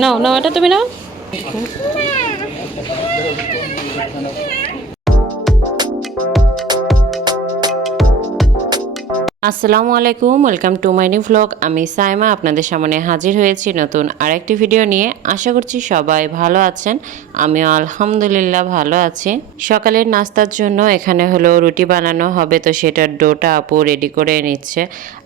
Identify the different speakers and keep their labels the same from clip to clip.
Speaker 1: নাও নাও এটা তুমি নাও আসসালামু আলাইকুম, welcome to my new vlog আমি সাইমা, আপনাদের সামনে হাজির হয়েছি নতুন আরেকটি ভিডিও নিয়ে। আশা করছি সবাই ভালো আছেন, আমিও আলহামদুলিল্লাহ ভালো আছি। সকালের নাস্তার জন্য এখানে হলো রুটি বানানো হবে, তো সেটার ডোটা আপু রেডি করে নিচ্ছে।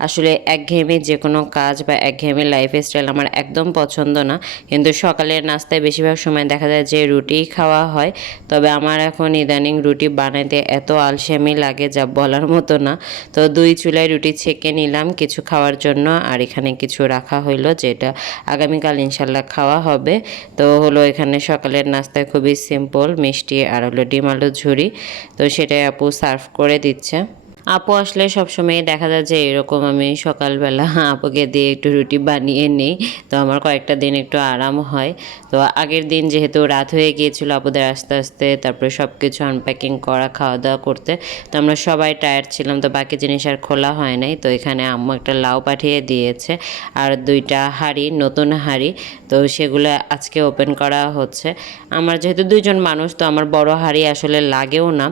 Speaker 1: আসলে একঘেয়েমি যে কোনো কাজ বা একঘেয়েমি লাইফ স্টাইল আমার একদম পছন্দ না। কিন্তু সকালের নাস্তায় বেশিরভাগ সময় দেখা যায় যে রুটিই খাওয়া হয়। তবে আমার এখন ইদানিং রুটি বানাইতে এত আলসেমি লাগে যা বলার মতো না। তো দুই চুলায় রুটি ছেঁকে নিলাম কিছু খাওয়ার জন্য, আর এখানে কিছু রাখা হইল যেটা আগামীকাল ইনশাল্লাহ খাওয়া হবে। তো হলো এখানে সকালের নাস্তায় খুবই সিম্পল মিষ্টি আর হলো ডিম আলু ঝুড়ি। তো সেটাই আপু সার্ভ করে দিচ্ছে। আপু আসলে সবসময় দেখা যায় যে এরকম আমি সকালবেলা আপুকে দিয়ে একটু রুটি বানিয়ে নিই, তো আমার কয়েকটা দিন একটু আরাম হয়। তো আগের দিন যেহেতু রাত হয়ে গিয়েছিল আপুদের আস্তে আস্তে, তারপরে সব কিছু আনপ্যাকিং করা খাওয়া দাওয়া করতে, তো আমরা সবাই টায়ার্ড ছিলাম, তো বাকি জিনিস আর খোলা হয় নাই। তো এখানে আম্মু একটা লাউ পাঠিয়ে দিয়েছে, আর দুইটা হাঁড়ি, নতুন হাঁড়ি, তো সেগুলো আজকে ওপেন করা হচ্ছে। আমার যেহেতু দুইজন মানুষ, তো আমার বড় হাঁড়ি আসলে লাগেও না,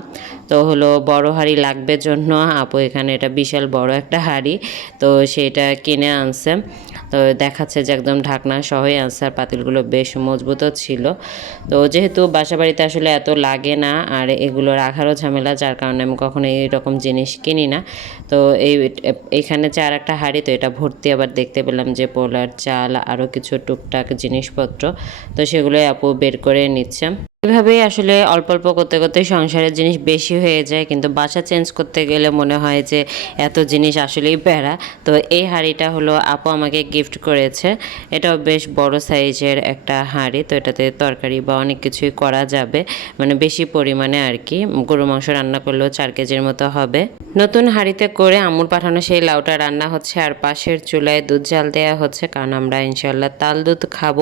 Speaker 1: তো হলো বড় হাঁড়ি লাগবে জন্য আপু, এখানে এটা বিশাল বড় একটা হাঁড়ি। তো সেটা কিনে আনছে। তো দেখাচ্ছে যে একদম ঢাকনা সহই আনছে আর পাতিলগুলো বেশ মজবুতও ছিল। তো যেহেতু বাসা বাড়িতে আসলে এত লাগে না আর এগুলো রাখারও ঝামেলা, যার কারণে আমি কখনো এইরকম জিনিস কিনি না। তো এই এখানে চার একটা হাঁড়ি, তো এটা ভর্তি আবার দেখতে পেলাম যে পোলার চাল, আরও কিছু টুকটাক জিনিসপত্র। তো সেগুলোই আপু বের করে নিচ্ছে। এভাবেই আসলে অল্প অল্প করতে করতে সংসারের জিনিস বেশি হয়ে যায়, কিন্তু বাসা চেঞ্জ করতে গেলে মনে হয় যে এত জিনিস আসলেই প্যারা। তো এই হাঁড়িটা হলো আপু আমাকে গিফট করেছে। এটাও বেশ বড় সাইজের একটা হাঁড়ি, তো এটাতে তরকারি বা অনেক কিছুই করা যাবে মানে বেশি পরিমাণে আর কি। গরু মাংস রান্না করলেও চার কেজির মতো হবে। নতুন হাঁড়িতে করে আমুর পাঠানো সেই লাউটা রান্না হচ্ছে আর পাশের চুলায় দুধ জাল দেওয়া হচ্ছে, কারণ আমরা ইনশাল্লাহ তাল দুধ খাব।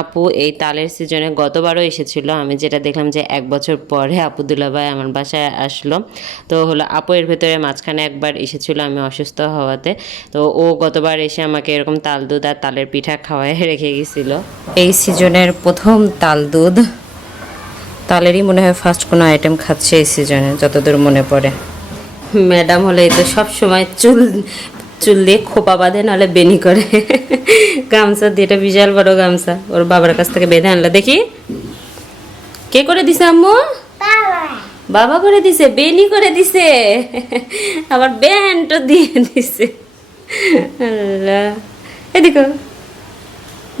Speaker 1: আপু এই তালের সিজনে গতবারও এসেছিল আমি যেটা দেখলাম যে এক বছর পরে আপু ভাই আমার বাসায় আসলো। তো হলো আপু এর ভেতরে মাঝখানে একবার এসেছিল আমি অসুস্থ হওয়াতে। তো ও গতবার এসে আমাকে এরকম তাল দুধ আর তালের পিঠা খাওয়ায় রেখে গেছিল। এই সিজনের প্রথম তাল দুধ। তালেরই মনে হয় ফার্স্ট কোনো আইটেম খাচ্ছে এই সিজনে যতদূর মনে পড়ে। ম্যাডাম হলে এই তো সবসময় চুল চুল দিয়ে খোপা বাঁধে নাহলে বেনি করে। গামছা দিয়ে এটা বিশাল বড় গামছা। ওর বাবার কাছ থেকে বেঁধে আনলো। দেখি। কে করে দিছে আম্মু? বাবা করে দিছে, বেনি করে দিছে। আবার ব্যান্ডও দিয়ে দিছে। আল্লাহ। এদিকে।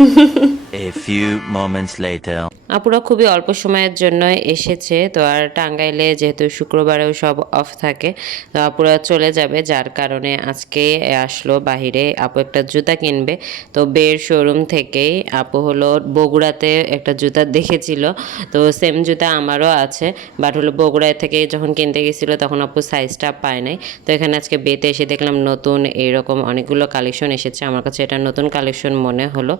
Speaker 2: A few moments later.
Speaker 1: আপুরা খুবই অল্প সময়ের জন্য এসেছে, তো আর টাঙ্গাইলে যেহেতু শুক্রবারেও সব অফ থাকে, তো আপুরা চলে যাবে, যার কারণে আজকে আসলো বাহিরে আপু একটা জুতা কিনবে, তো বের শোরুম থেকেই আপু হলো বগুড়াতে একটা জুতা দেখেছিল, তো সেম জুতা আমারও আছে বাট হলো বগুড়ায় থেকে যখন কিনতে গেছিল তখন আপু সাইজটা পায় নাই, তো এখানে আজকে বেতে এসে দেখলাম নতুন এইরকম অনেকগুলো কালেকশন এসেছে, আমার কাছে এটা নতুন কালেকশন মনে হলো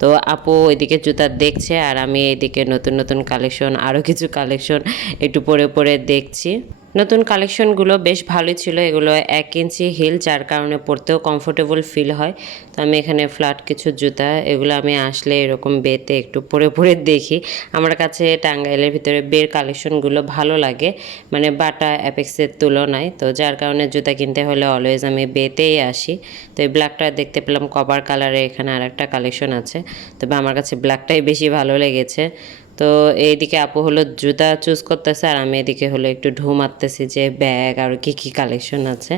Speaker 1: তো আপু এদিকে জুতা দেখছে আর আমি এদিকে নতুন নতুন কালেকশন আরও কিছু কালেকশন একটু পরে পরে দেখছি। নতুন কালেকশনগুলো বেশ ভালোই ছিল। এগুলো এক ইঞ্চি হিল, যার কারণে পরতেও কমফোর্টেবল ফিল হয়। তো আমি এখানে ফ্ল্যাট কিছু জুতা, এগুলো আমি আসলে এরকম বেতে একটু পরে পরে দেখি। আমার কাছে টাঙ্গাইলের ভিতরে বের কালেকশনগুলো ভালো লাগে মানে বাটা অ্যাপেক্সের তুলনায়। তো যার কারণে জুতা কিনতে হলে অলওয়েজ আমি বেতেই আসি। তো এই ব্ল্যাকটা দেখতে পেলাম কভার কালারে এখানে আর একটা কালেকশন আছে। তবে আমার কাছে ব্ল্যাকটাই বেশি ভালো লেগেছে। তো এইদিকে আপু হলো জুতা চুজ করতেছে আর আমি এদিকে হলো একটু ঢু মারতেছি যে ব্যাগ আর কি কি কালেকশন আছে।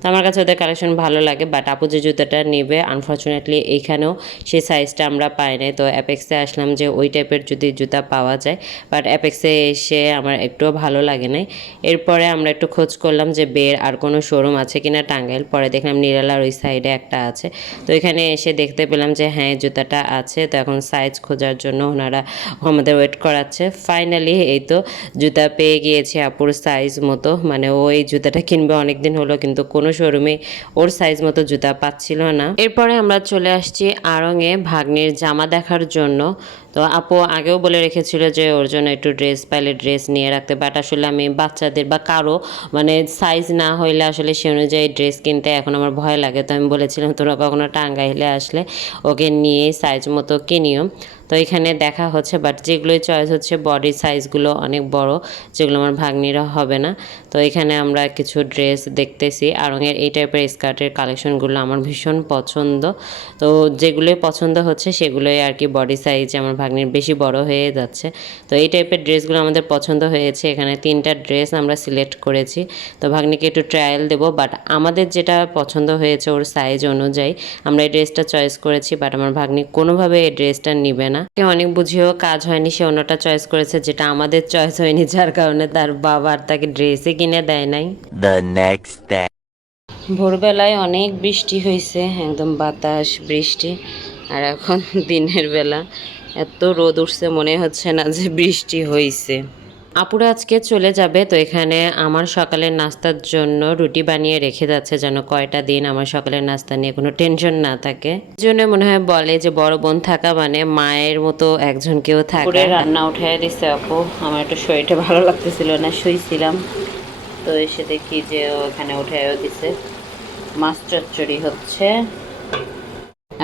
Speaker 1: তো আমার কাছে ওদের কালেকশন ভালো লাগে বাট আপু যে জুতাটা নেবে আনফর্চুনেটলি এইখানেও সেই সাইজটা আমরা পাই নাই। তো অ্যাপেক্সে আসলাম যে ওই টাইপের যদি জুতা পাওয়া যায় বাট অ্যাপেক্সে এসে আমার একটুও ভালো লাগে নাই। এরপরে আমরা একটু খোঁজ করলাম যে বের আর কোনো শোরুম আছে কিনা টাঙ্গাইল, পরে দেখলাম নিরালার ওই সাইডে একটা আছে। তো এখানে এসে দেখতে পেলাম যে হ্যাঁ জুতাটা আছে। তো এখন সাইজ খোঁজার জন্য ওনারা আমাদের ওয়েট করাচ্ছে। ফাইনালি এই তো জুতা পেয়ে গিয়েছে আপুর সাইজ মতো। মানে ও এই জুতাটা কিনবে অনেক দিন হলো, কিন্তু কোনো শোরুমে ওর সাইজ মতো জুতা পাচ্ছিল না। এরপরে আমরা চলে আসছি আড়ংয়ে ভাগ্নির জামা দেখার জন্য। তো আপু আগেও বলে রেখেছিল যে ওর জন্য একটু ড্রেস পাইলে ড্রেস নিয়ে রাখতে বাট আসলে আমি বাচ্চাদের বা কারও মানে সাইজ না হইলে আসলে সে অনুযায়ী ড্রেস কিনতে এখন আমার ভয় লাগে। তো আমি বলেছিলাম, তোরা কখনো টাঙ্গাইলে আসলে ওকে নিয়ে সাইজ মতো কিনিও। তো এখানে দেখা হচ্ছে বাট যেগুলোই চয়েস হচ্ছে বডি সাইজগুলো অনেক বড়, যেগুলো আমার ভাগ্নিরা হবে না। তো এখানে আমরা কিছু ড্রেস দেখতেছি আরঙের এই টাইপের স্কার্টের কালেকশনগুলো আমার ভীষণ পছন্দ। তো যেগুলোই পছন্দ হচ্ছে, সেগুলোই আর কি বডি সাইজ আমার ভাগ্নির বেশি বড় হয়ে যাচ্ছে। তো এই টাইপের ড্রেসগুলো আমাদের পছন্দ হয়েছে, এখানে তিনটা ড্রেস আমরা সিলেক্ট করেছি। তো ভাগ্নিকে একটু ট্রায়াল দেবো বাট আমাদের যেটা পছন্দ হয়েছে ওর সাইজ অনুযায়ী আমরা এই ড্রেসটা চয়েস করেছি বাট আমার ভাগ্নি কোনোভাবে এই ড্রেসটা নিবে না। কেউ অনেক বুঝিয়েও কাজ হয়নি সে অন্যটা চয়েস করেছে যেটা আমাদের চয়েস হয়নি যার কারণে তার বাবা আর তাকে ড্রেসে কিনে দেয় নাই. ভোরবেলায় অনেক বৃষ্টি হয়েছে একদম বাতাস বৃষ্টি আর এখন দিনের বেলা এত রোদ উঠছে মনে হচ্ছে না যে বৃষ্টি হয়েছে আপুরা আজকে চলে যাবে, তো এখানে আমার সকালের নাস্তার জন্য রুটি বানিয়ে রেখে যাচ্ছে যেন কয়টা দিন আমার সকালের নাস্তা নিয়ে কোনো টেনশন না থাকে। জন্য মনে হয় বলে যে বড় বোন থাকা মানে মায়ের মতো একজন কেউ থাকে রান্না উঠাই দিছে আপু। আমার একটু শরীরটা ভালো লাগতেছিল না, শুইছিলাম। তো এসে দেখি যে ও এখানে উঠাইও দিছে। মাছ চচ্চড়ি হচ্ছে।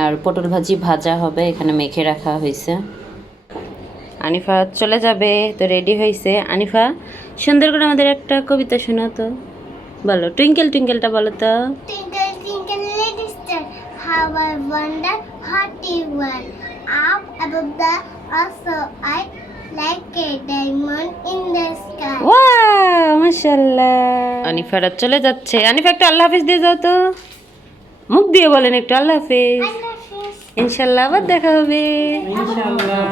Speaker 1: আর পটল ভাজি ভাজা হবে, এখানে মেখে রাখা হয়েছে। আনিফা চলে যাবে তো রেডি হয়েছে আনিফা সুন্দর করে আমাদের একটা কবিতা শোনা তো। বলো টুইঙ্কেল টুইঙ্কেলটা বলো তো।
Speaker 3: Twinkle, twinkle, little star, how I wonder what you want. Up above the also I like a diamond in the sky.
Speaker 1: Wow মাশাআল্লাহ আনিফারা চলে যাচ্ছে। আনিফা একটু আল্লাহ হাফেজ দিয়ে যাও তো। মুখ দিয়ে বলেন একটু আল্লাহ হাফেজ. ইনশাল্লাহ আবার দেখা হবে।
Speaker 4: ইনশাল্লাহ।